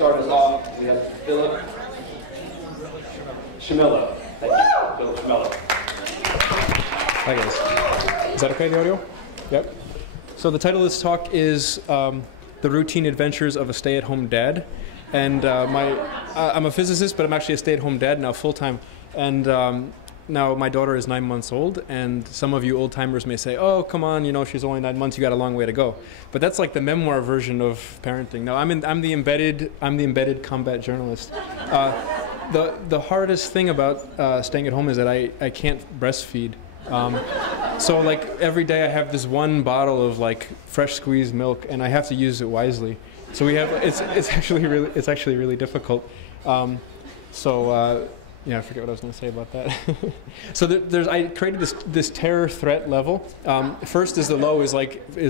start us off, we have Philip Shemella. Thank you, Philip Shemella. Hi guys. Is that okay, the audio? Yep. So the title of this talk is The Routine Adventures of a Stay-at-Home Dad. And I'm a physicist, but I'm actually a stay-at-home dad now full-time. And now my daughter is 9 months old, and some of you old-timers may say, oh, come on, you know, she's only 9 months, you got a long way to go. But that's like the memoir version of parenting. Now, I'm the embedded combat journalist. The hardest thing about staying at home is that I can't breastfeed. So like every day I have this one bottle of like fresh squeezed milk, and I have to use it wisely. So we have it's actually really difficult. Yeah, I forget what I was going to say about that. So I created this terror threat level. First is the low is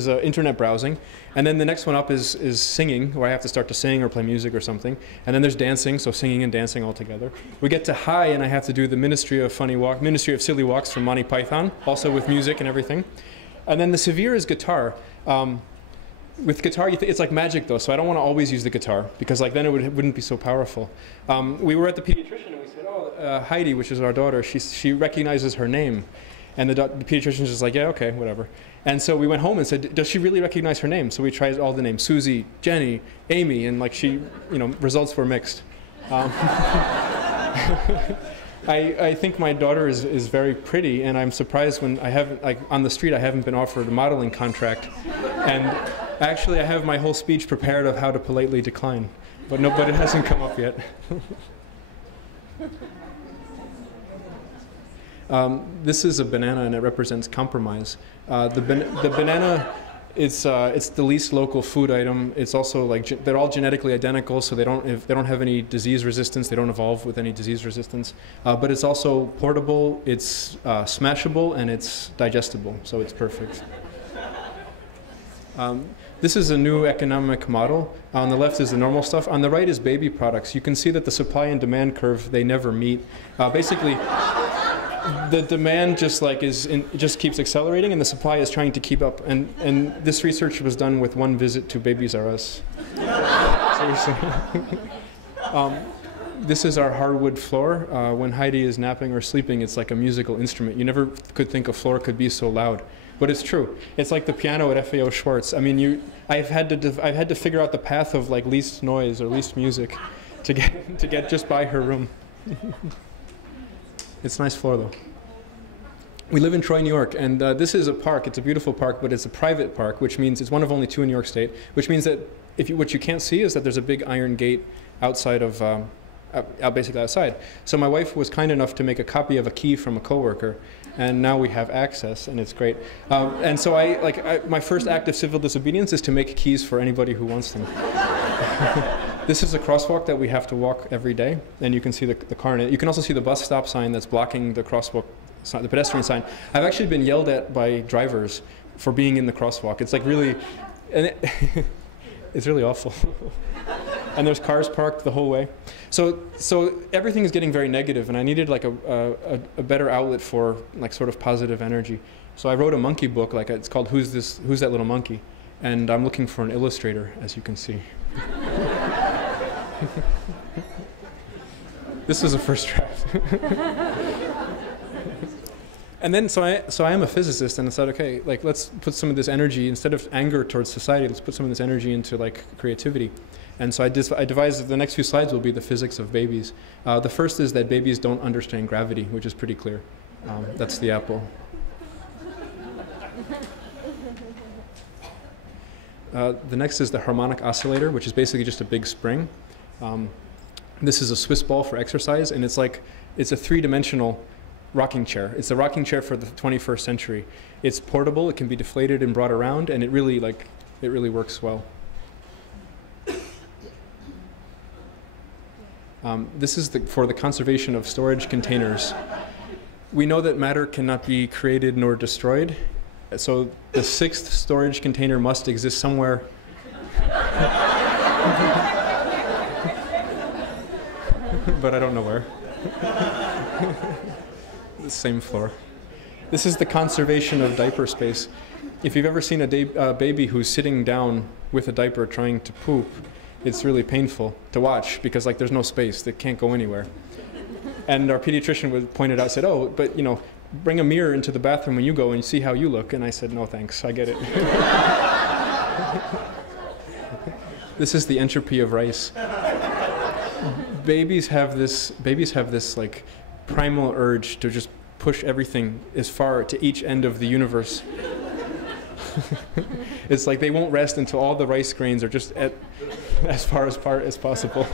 internet browsing, and then the next one up is singing, where I have to start to sing or play music or something. And then there's dancing, so singing and dancing all together. We get to high, and I have to do the Ministry of Silly Walks from Monty Python, also with music and everything. And then the severe is guitar. With guitar, it's like magic though, so I don't want to always use the guitar, because like then it wouldn't be so powerful. We were at the pediatrician and we said, oh, Heidi, which is our daughter, she recognizes her name. And the pediatrician's just like, yeah, okay, whatever. And so we went home and said, does she really recognize her name? So we tried all the names, Susie, Jenny, Amy, and like results were mixed. I think my daughter is very pretty, and I'm surprised when on the street I haven't been offered a modeling contract. And actually I have my whole speech prepared of how to politely decline, but it hasn't come up yet. This is a banana, and it represents compromise. The banana, it's the least local food item. It's also like they're all genetically identical, so they don't have any disease resistance. They don't evolve with any disease resistance. But it's also portable. It's smashable, and it's digestible. So it's perfect. This is a new economic model. On the left is the normal stuff. On the right is baby products. You can see that the supply and demand curve, they never meet. Basically, the demand just keeps accelerating, and the supply is trying to keep up. And this research was done with one visit to Babies R Us. Seriously. This is our hardwood floor. When Heidi is napping or sleeping, it's like a musical instrument. You never could think a floor could be so loud. But it's true. It's like the piano at FAO Schwartz. I mean, I've had to figure out the path of like least noise or least music to get just by her room. It's a nice floor though. We live in Troy, New York, and this is a park. It's a beautiful park, but it's a private park, which means it's one of only two in New York State. Which means that what you can't see is that there's a big iron gate outside of basically outside. So my wife was kind enough to make a copy of a key from a coworker, and now we have access, and it's great. And so my first act of civil disobedience is to make keys for anybody who wants them. This is a crosswalk that we have to walk every day, and you can see the car in it. You can also see the bus stop sign that's blocking the crosswalk, the pedestrian sign. I've actually been yelled at by drivers for being in the crosswalk. It's like really, it's really awful. And there's cars parked the whole way. So everything is getting very negative, and I needed like a better outlet for like sort of positive energy. So I wrote a monkey book, it's called Who's That Little Monkey? And I'm looking for an illustrator, as you can see. This was a first draft. And then, so I am a physicist, and I said, okay, let's put some of this energy, instead of anger towards society, let's put some of this energy into creativity. And so I devised the next few slides will be the physics of babies. The first is that babies don't understand gravity, which is pretty clear. That's the apple. The next is the Harmonic Oscillator, which is basically just a big spring. This is a Swiss ball for exercise, and it's a three-dimensional rocking chair. It's a rocking chair for the 21st century. It's portable, it can be deflated and brought around, and it really works well. This is for the conservation of storage containers. We know that matter cannot be created nor destroyed, so the sixth storage container must exist somewhere. But I don't know where. The same floor. This is the conservation of diaper space. If you've ever seen a baby who's sitting down with a diaper trying to poop, it's really painful to watch because like there's no space, they can't go anywhere. And our pediatrician pointed out, said, oh, but you know, bring a mirror into the bathroom when you go and you see how you look. And I said, no thanks, I get it. This is the entropy of rice. Babies have this like primal urge to just push everything as far to each end of the universe. It's like they won't rest until all the rice grains are just as far apart as possible.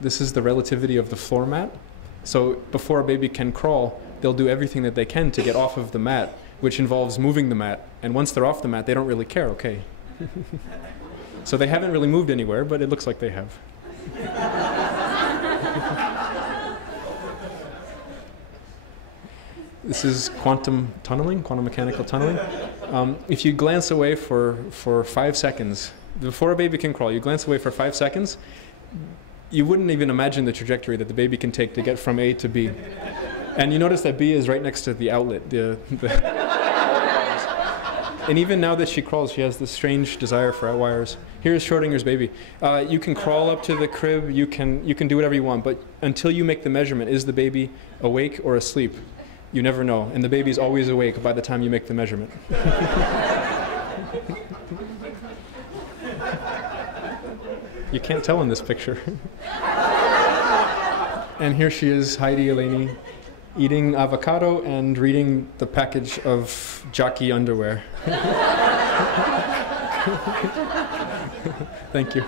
This is the relativity of the floor mat. So before a baby can crawl, they'll do everything that they can to get off of the mat, which involves moving the mat. And once they're off the mat, they don't really care, okay. So they haven't really moved anywhere, but it looks like they have. This is quantum tunneling, quantum mechanical tunneling. If you glance away for 5 seconds, before a baby can crawl, you glance away for 5 seconds, you wouldn't even imagine the trajectory that the baby can take to get from A to B. And you notice that B is right next to the outlet. And even now that she crawls, she has this strange desire for outwires. Here's Schrodinger's baby. You can crawl up to the crib, you can do whatever you want, but until you make the measurement, is the baby awake or asleep? You never know, and the baby's always awake by the time you make the measurement. You can't tell in this picture. And here she is, Heidi Eleni, eating avocado and reading the package of jockey underwear. Thank you.